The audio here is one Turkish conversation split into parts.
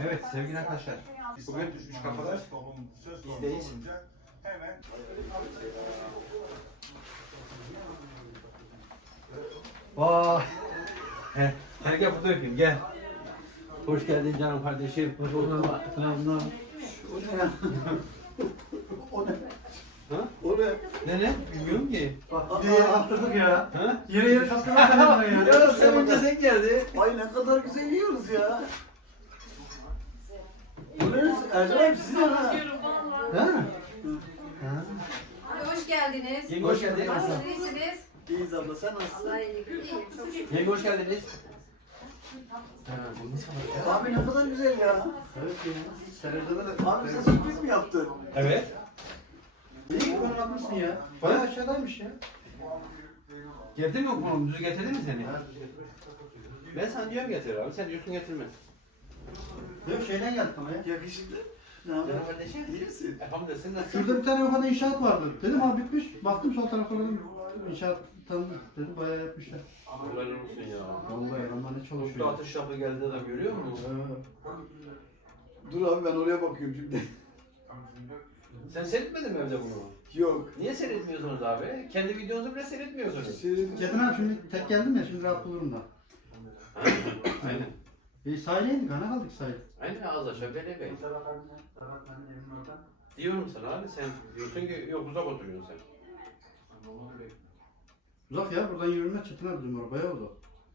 Evet sevgili arkadaşlar. Bugün üç kafalar bizdeyiz. Hemen Vay. He, Gel gel burada öpeyim gel. Hoş geldin canım kardeşim. Hoş bulduk. Ne ya? o ne? Ha? O ne? Ne ne? Bilmiyorum ki. Diye attırdık ya. Ha? Yere yere kaptırdık ya. Ya sen önce sen geldi. Ay ne kadar güzel yiyoruz ya. Bu ne? Ercan sizin. Ha? Ha? Hoş geldiniz. Yenge hoş geldin. Nasılsınız? İyisiniz? İyiyiz abla sen nasılsın? İyiyim. Çok şükür. Yenge hoş geldiniz. Ha, bu nasıl var ya? Abi ne kadar güzel ya. Evet ya. Sen Abi sen sürpriz mi yaptın? Evet. İyi ki yapmışsın ya. Bayağı aşağıdaymış ya. Getirdin mi okulum? Düzü getirdi mi seni? Ben sana diyorum getir abi. Sen diyorsun getirmez. Yok şeyden geldik ama ya. Yakışıklı. Ne? Canım kardeşim. İyi misin? Elhamdülillah sen nasılsın? Şurada bir tane yukarıda inşaat vardı. Dedim abi bitmiş. Baktım sol tarafa dedim. İnşaat tanıdım. Dedim bayağı yapmışlar. Helal olsun ya. Vallahi adamlar ne Mutlu çalışıyor. atış yapı geldiğinde de görüyor musun? Dur abi ben oraya bakıyorum şimdi. Sen seyretmedin mi evde bunu? Yok. Niye seyretmiyorsunuz abi? Kendi videonuzu bile seyretmiyorsunuz. Çetin abi şimdi tek geldim ya şimdi rahat bulurum da. Aynen. E sahile indik ana kaldık sahil. Aynen ağız aşağı bele bey. Diyorum sana abi sen diyorsun ki yok uzak oturuyorsun sen. Uzak ya buradan yürünmez Çetin abi bizim oraya bayağı uzak.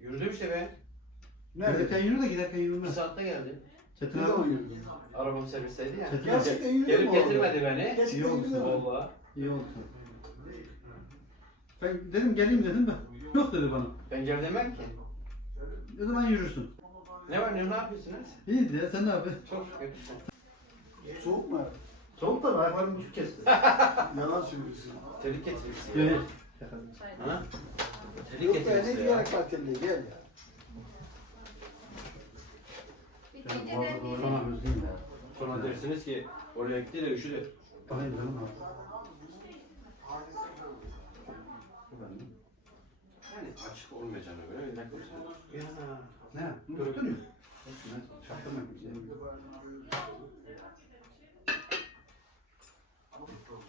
Yürüdüm işte ben. Gelirken yürü de giderken Bir saatte geldim. Çetin Ne zaman abi yürüdün? Arabam servisteydi ya. Çetin abi Gerçekten yürüdün Gelip mü orada? getirmedi beni. Gerçekten İyi oldu yürüdün mü? Valla. iyi oldu. Ben dedim geleyim dedim de. Yok dedi bana. Ben gel demem ki. Ne zaman yürürsün? Ne var ne, ne yapıyorsunuz? İyiyiz ya sen ne yapıyorsun? Çok şükür. Soğuk mu? Soğuk da ayaklarım buz kesti. Yalan söylüyorsun. Telik getirmişsin. Evet. Ha? Telik Yok be ne ya. diyerek kalkeli gel ya. Bitince de özleyeyim ya. Sonra dersiniz ki oraya gitti de üşüdü. Aynen canım abi. Yani açık olmayacağına göre öyle görsen. Ya. Ne? Gördün mü? Çaktırma kimseye.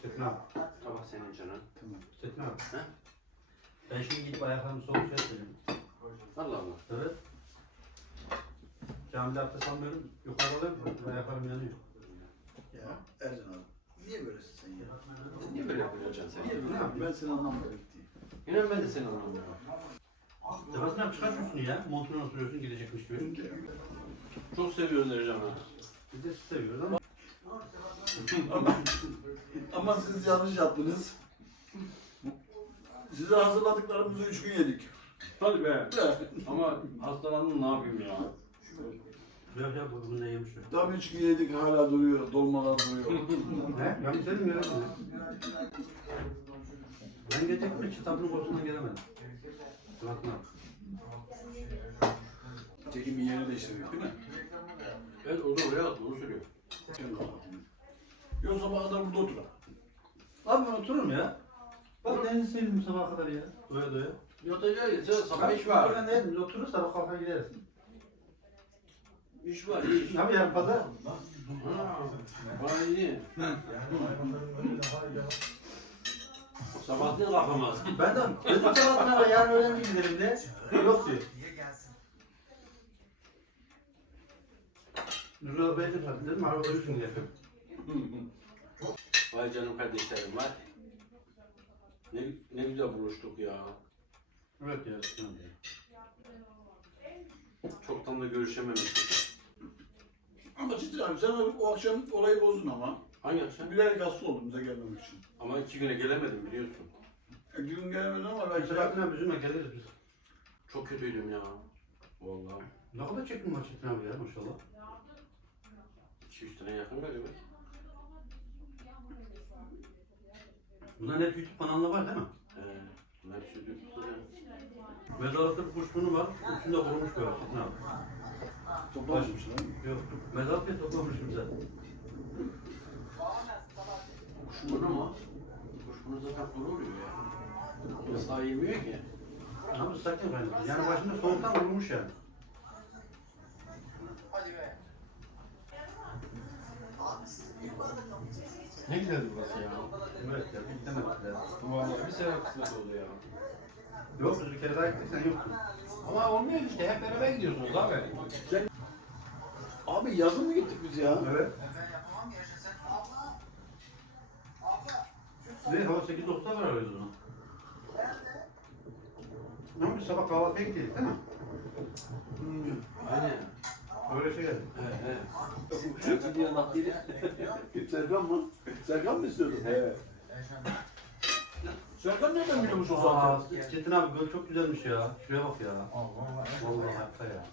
Çetin abi. Tabak senin canın. Çetin abi. He? Ben şimdi gidip ayaklarımı soğuk suya sileyim. Allah Allah. Evet. Camide abdest almıyorum. Yukarı alıyorum. Ayaklarım yanıyor. Ya Ercan abi. Niye böylesin sen ya? Niye böyle yapıyorsun sen? Niye böyle yapıyorsun? Ben seni anlamadım gitti. İnan ben de seni anlamıyorum. Tepesinden abi çıkar şunu ya. Montuna oturuyorsun gidecekmiş gibi. Çok seviyoruz Ercan'ı. Biz de sizi seviyoruz ama. ama, ama siz yanlış yaptınız. Size hazırladıklarımızı üç gün yedik. Hadi be. Ama hastalandım ne yapayım ya? Yok ya bunu ne yemiş. Tam üç gün yedik hala duruyor. Dolmalar duruyor. He? Ben istedim ya. Ben hiç kitabının kokusundan gelemedim. Bakma. Çekimin yerini değiştirdik değil mi? Evet orada oraya at, onu söylüyor. Yok sabaha kadar burada otur. Abi ben otururum ya. Bak denizi sevdim sabaha kadar ya. Doya doya. Yatacağız ya, sabah iş var. Ben de biz otururuz sabah kalkar gideriz. İş var, iş. Abi yarın pazar. Ha, Bana iyi. Sabahleyin kalkamaz. Ben de dedim sabahtan ara yarın öğlen mi gidelim de. Yok diyor. Nurullah Bey'e de tabii dedim araba dönüşün diye. Vay canım kardeşlerim var. Ne, ne güzel buluştuk ya. Evet ya. Çoktan da görüşememiştik. Ama ciddi abi sen o, o akşam olayı bozdun ama. Hangi akşam? Bilerek hasta oldum bize gelmemek için. Ama iki güne gelemedim biliyorsun. E, gün gelemedin ama Ben belki Selahattin abi üzülme geliriz biz. Çok kötüydüm ya. Vallahi. Ne kadar çektin maç Çetin abi ya maşallah. 200 tane yakın galiba. Bunların hep YouTube kanalında var değil mi? Ee, bunlar sürdü. Mezarlıkta bir kuşbunu var. Üstünde kurumuş böyle Çetin abi. toplamışmış lan. Yok. Mezarlık toplamış bize. Kuşburnu mu? Kuşburnu zaten kuru oluyor ya. Islak yemiyor ki. Tam ıslak efendim. Yani başında soğuktan vurmuş yani. Ne güzeldi burası ya. Evet ya bir tane bile. Vallahi bir sene kısmet oldu ya. Yok bir kere daha gittik sen yoktun. Ama olmuyor işte hep beraber gidiyorsunuz abi. Abi yazın mı gittik biz ya? Evet. Ne hava 8.90 var öyle o zaman. Ama biz sabah kahvaltıya gittik değil mi? Aynen. Öyle şey geldi. He he. Gidiyor bak biri. Serkan mı? Serkan mı istiyordun? Evet. Serkan nereden biliyormuş o Aa, zaten? Çetin abi göl çok güzelmiş ya. Şuraya bak ya. Vallahi harika ya.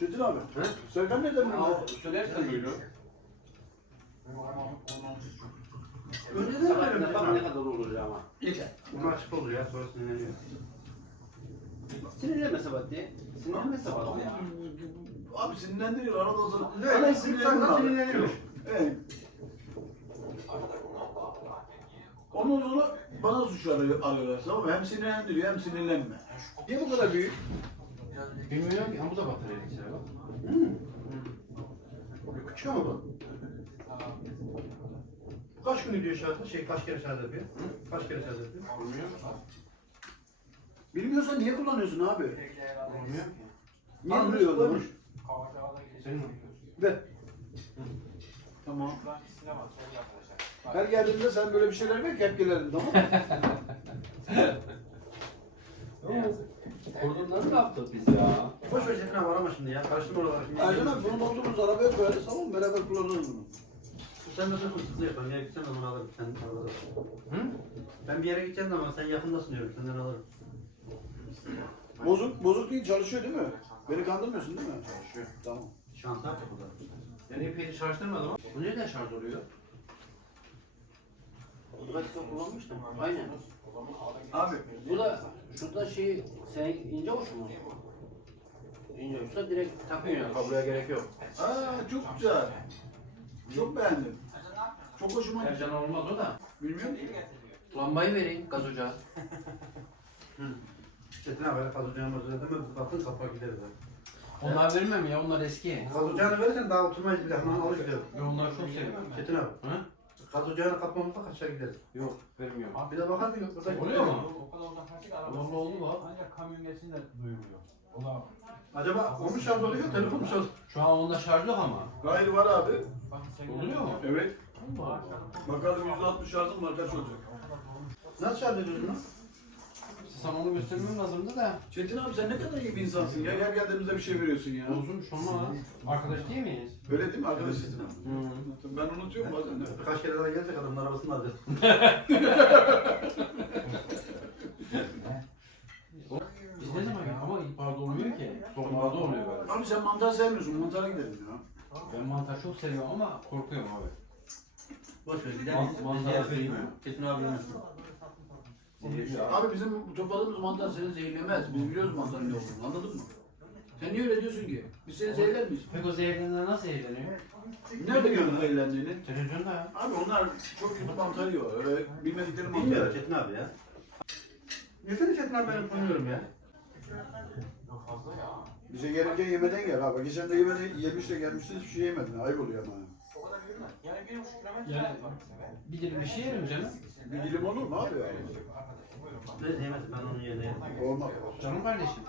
Çetin abi. He? Serkan nereden biliyormuş? Söylersen böyle. Önceden söylemiş bak ne kadar olur ya ama. Yeter. Bunu açık olur ya sonra sinirleniyor. Sinirlenme Sabahattin. Sinirlenme Sabahattin. Abi sinirlendiriyor arada o zaman. Ne? Bana Sinirleniyor. Evet. Ondan sonra bana suç arıyor, arıyorlar tamam mı? Hem sinirlendiriyor hem sinirlenme. Niye bu kadar büyük? Bilmiyorum ki ama bu da batarya bilgisayar bak. Küçük ama bu. Kaç gün gidiyor şarjı? Şey kaç kere şarj yapıyor? Kaç kere şarj yapıyor? Bilmiyorum ki. Bilmiyorsan niye kullanıyorsun abi? Bilmiyorum ki. Niye Anlamış, duruyor. Senin Ver. Tamam. Her geldiğimde sen böyle bir şeyler ver ki hep gelelim tamam mı? Kordonları ne yaptık biz ya? Boş ver Çetin abi arama şimdi ya. Karıştırma oraları şimdi. Ercan abi bunu doldururuz arabaya koyarız tamam mı? Beraber kullanırız bunu. Sen de hızlı yap. Ben bir yere gideceğim de bunu alırım. Sen alırım. Hı? Ben bir yere gideceğim de ama sen yakındasın diyorum. Senden alırım. Bozuk, bozuk değil çalışıyor değil mi? Beni kandırmıyorsun değil mi? Çalışıyor. Tamam. Şans yap burada. Yani epey şarjlamadım ama. Bu neden şarj oluyor? Bu kere kullanmıştım. Aynen. Abi Bu da şurada şey sen ince uç mu? İnce uçsa direkt takmıyor. Kabloya gerek yok. Aa çok güzel. Çok beğendim. Çok hoşuma gitti. Ercan olmaz o da. Bilmiyorum ki. Lambayı vereyim gaz ocağı. Çetin abi böyle kazacağını özür dileme. Bakın kapağı gideriz. ha. Onlar vermem ya onlar eski. Kaz ocağını verirsen daha oturmayız bile. Hemen alır gideriz. Ben onları çok seviyorum. Çetin abi. Hı? Kaz ocağını kapmamızda kaçar gideriz. Yok vermiyorum. Bir de bakar mıyız? Burada Oluyor mu? O kadar uzaklaştık araba. Vallahi oldu mu? Ancak kamyon geçince duyuluyor. O da Acaba o mu şarj oluyor, telefon mu şarj? Şu an onda şarj yok ama. Gayri var abi. bak sen Oluyor mu? Evet. Bakalım %60 şarjım var kaç olacak? Nasıl şarj ediyorsun Sen onu göstermem lazımdı da. Çetin abi sen ne kadar iyi bir insansın ya. Her geldiğimizde bir şey veriyorsun ya. Olsunmuş ama. Arkadaş değil miyiz? Öyle değil mi arkadaş Çetin abi? Hı. Ben unutuyorum bazen de. Birkaç kere daha gelecek adamın arabasını alacağız. Biz ne zaman ama ihbarda olmuyor ki. Sonlarda oluyor böyle. Abi sen mantar sevmiyorsun. Mantara gidelim ya. Ben mantar çok seviyorum ama korkuyorum abi. Boş ver gidelim. Mantar mi? Çetin abi bilmesin. Abi bizim topladığımız mantar seni zehirlemez. Biz biliyoruz mantarın ne olduğunu anladın mı? Sen niye öyle diyorsun ki? Biz seni zehirler miyiz? Peki o zehirlenenler nasıl zehirleniyor? Nerede gördün zehirlendiğini? Televizyonda ya. Abi onlar çok kötü mantar yiyor. Öyle bilmedikleri mantar. Bilmiyor Çetin abi ya. Yesene Çetin abi ben tanıyorum ya. Yok fazla ya. Bize gelirken yemeden gel abi. Geçen de yemeden yemiş de gelmişsin hiçbir şey yemedin. Ayıp oluyor ama. Yani bir buçuk kilometre Yani- mesela. Bir dilim bir şey yerim canım. Bir dilim olur mu abi? Ne yemez ben onun yerine. Olmaz. Canım kardeşim.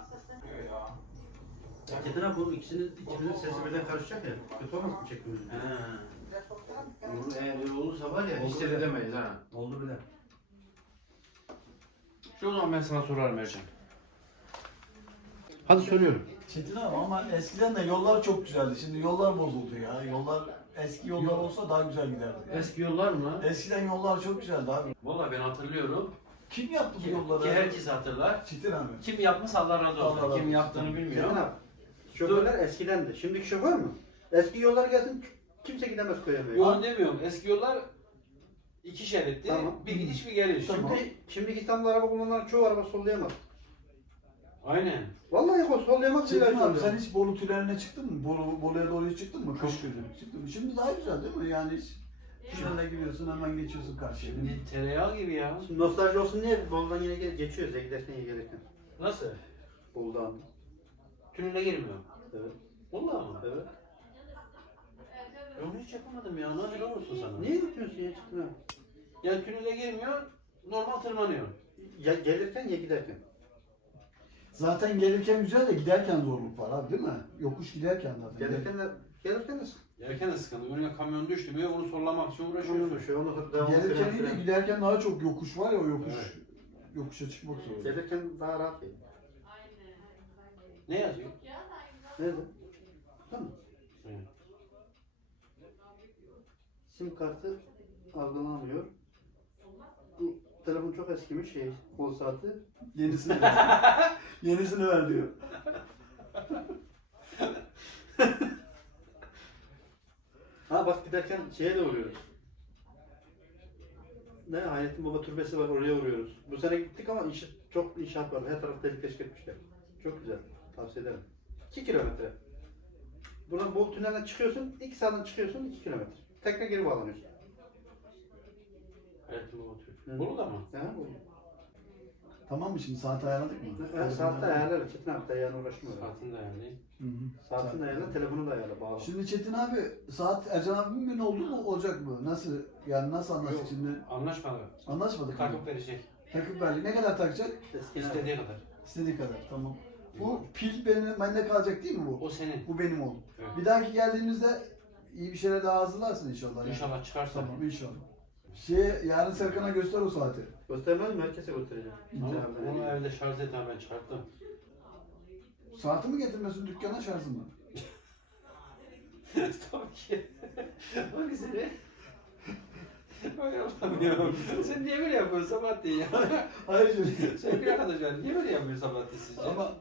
Çetin abi bunun ikisinin, ikimizin sesi birden karışacak ya. Kötü olmaz mı çektiğimiz? He. Olur, eğer öyle olursa var ya hiç Olur. seyredemeyiz ha. Oldu bile. Şu zaman ben sana sorarım Ercan. Hadi soruyorum. Çetin abi ama eskiden de yollar çok güzeldi. Şimdi yollar bozuldu ya. Yollar eski yollar olsa daha güzel giderdi. Eski yollar mı? Eskiden yollar çok güzeldi abi. Valla ben hatırlıyorum. Kim yaptı bu Ki, yolları? ki herkes hatırlar. Çetin abi. Kim yapmış Allah razı olsun. Allah razı Kim olsun. yaptığını bilmiyorum. Çetin abi. Şoförler eskidendi. Şimdiki şoför mü? Eski yollar gelsin kimse gidemez köye böyle. Yok demiyorum. Eski yollar iki şeritli. Tamam. Bir gidiş bir geliş. Şimdi, şimdiki İstanbul araba kullananlar çoğu araba sollayamaz. Aynen. Vallahi o sollayamaz bile Çetin abi sen hiç Bolu tüneline çıktın mı? Bolu, Bolu'ya doğru çıktın mı? Kış günü. Çıktın mı? Şimdi daha güzel değil mi? Yani tünele giriyorsun hemen geçiyorsun karşıya. Şimdi tereyağı gibi ya. Şimdi nostalji olsun diye Bolu'dan yine gel- geçiyoruz ya giderken gelirken. Nasıl? Bolu'dan. Tünele girmiyor. Evet. Vallahi mı? Evet. Ben onu hiç yapamadım ya. Nasıl olursun sana? Niye yapıyorsun ya Çetin abi? Yani tünele girmiyor, normal tırmanıyor. Ya gelirken ya giderken. Zaten gelirken güzel de giderken zorluk var abi değil mi? Yokuş giderken zaten. Gelirken de gelirken de Gelirken de sıkıntı. Önüne kamyon düştü mü onu sollamak için uğraşıyorsun. düşüyor. Onu devam Gelirken iyi de giderken daha çok yokuş var ya o yokuş. Evet. Yokuşa çıkmak zor. Gelirken daha rahat değil. Ne yazıyor? Nerede? Tamam. Sim kartı algılanamıyor. Çok eskimiş şey kol saati. Yenisini ver. Yenisini ver diyor. Ha bak giderken şeye de uğruyoruz. Ne Hayrettin Baba türbesi var oraya uğruyoruz. Bu sene gittik ama inşaat, çok inşaat var. Her tarafı delik deşik etmişler. Çok güzel. Tavsiye ederim. 2 kilometre. Buradan Bol tünelden çıkıyorsun, ilk sağdan çıkıyorsun 2 kilometre. Tekrar geri bağlanıyorsun. Hayatım oturuyor. Hı. Bolu da mı? Ha, bu. Tamam mı şimdi saat ayarladık mı? Ha, saatte ayarlarız. Çetin abi de ayağına uğraşmıyor. Saatini de ayarlayayım. Hı hı. Saatin de ayarla, telefonu da ayarla. Bağla. Şimdi Çetin abi saat Ercan abimin gün oldu mu olacak mı? Nasıl yani nasıl anlaştık Yok. şimdi? Anlaşmadı. Anlaşmadık mı? Takıp verecek. Takıp verdik. Ne kadar takacak? Eskiden İstediği kadar. İstediği kadar. Tamam. Bu pil benim, bende kalacak değil mi bu? O senin. Bu benim oldu. Evet. Bir dahaki geldiğimizde iyi bir şeyler daha hazırlarsın inşallah. yani. İnşallah çıkarsa. Tamam inşallah. Şey yarın Serkan'a göster o saati. göstermez mi? Herkese göstereceğim. Abi, onu evde şarj et ben çıkarttım. Saati mi getirmesin dükkana şarjı mı? Tabii ki. Bak seni. Ay Allah'ım ya. Sen niye böyle yapıyorsun Sabahattin ya? Hayır şimdi. Sevgili arkadaşlar niye böyle yapıyorsun Sabahattin sizce? Ama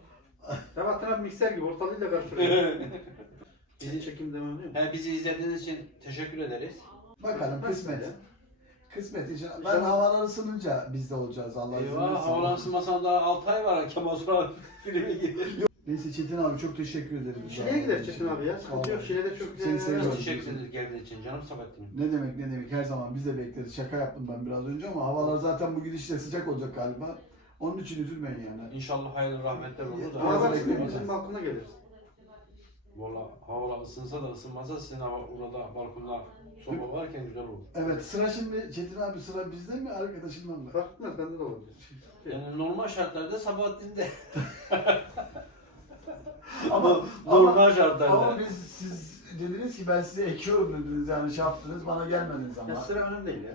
Sabahattin abi mikser gibi ortalığıyla karıştırıyor. Bizi çekim demem değil mi? He, bizi izlediğiniz için teşekkür ederiz. bakalım kısmet. Kısmet inşallah. Ben havalar ısınınca biz de olacağız Allah izin Eyvah verirse. havalansın masanda daha 6 ay var Kemal Sunal filmi gibi. Neyse Çetin abi çok teşekkür ederim. Şile'ye gider Çetin abi ya. Sıkıntı yok. Şile'de çok güzel Seni yerler seviyorum. teşekkür ederiz geldiğin için canım Sabahattin. Ne demek ne demek her zaman biz de bekleriz. Şaka yaptım ben biraz önce ama havalar zaten bu gidişle sıcak olacak galiba. Onun için üzülmeyin yani. İnşallah hayırlı rahmetler olur da. Ama bak bizim balkona geliriz. Valla havalar ısınsa da ısınmasa sizin orada balkonda soba varken güzel olur. Evet sıra şimdi Çetin abi sıra bizde mi arkadaşımdan mı? Fark etmez bende de olabilir. Yani normal şartlarda Sabahattin'de. Ama normal ama, şartlarda. ama biz siz dediniz ki ben size ekiyorum dediniz yani şey yaptınız bana gelmediniz Ya ama. sıra önemli değil ya.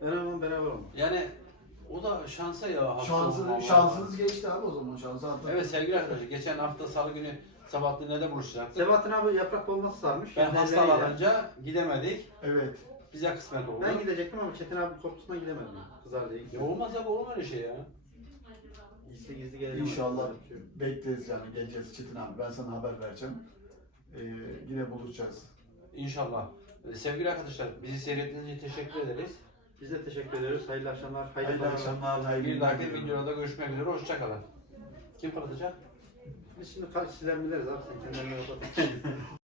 Önemli olan beraber olmak. Yani o da şansa ya. hafta olma. Şansınız, şansınız geçti abi o zaman şansı atlattınız. Evet sevgili arkadaşlar geçen hafta salı günü Sabahattin'le de buluşacaktık. Sebahattin abi yaprak olması sarmış. Ben Kendi hastalanınca gidemedik. Evet. Bize kısmet oldu. Ben gidecektim ama Çetin abi korkusundan gidemedim. Kızar diye. Ya olmaz abi olur mu öyle şey ya? Gizli gizli geleceğim. İnşallah bekleriz yani geleceğiz Çetin abi ben sana haber vereceğim. Ee, yine buluşacağız. İnşallah. Ee, Sevgili arkadaşlar bizi seyrettiğiniz için teşekkür ederiz. Biz de teşekkür ediyoruz. Hayırlı akşamlar. Hayırlı, Hayırlı akşamlar, hayırlı Bir dahaki videoda görüşmek üzere. Hoşçakalın. Kim kapatacak? Biz şimdi karşılar biliriz abi sen kendilerine.